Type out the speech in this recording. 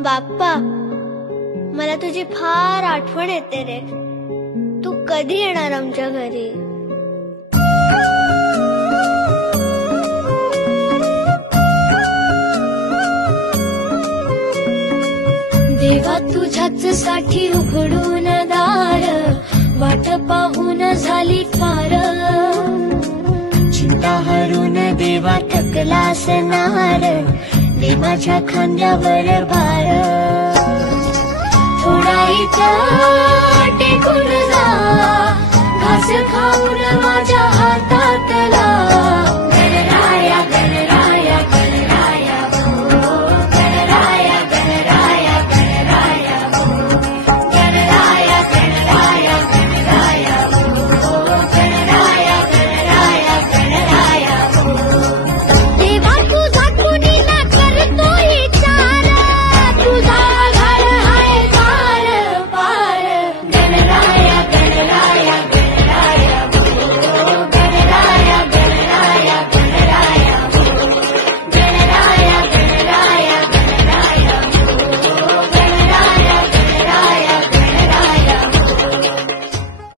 बाप्पा, मला तुझी फार आठवण येते रे. तू कधी येणार आमच्या घरी? देवा तुझ्याच साठी उघडून दार, वाट पाहून झाली फार. चिंता हरून देवा थकला असणार, दे माझ्या खांद्यावर भार. थोडा इथं टेकून जा, घास खाऊन माझ्या हातातला.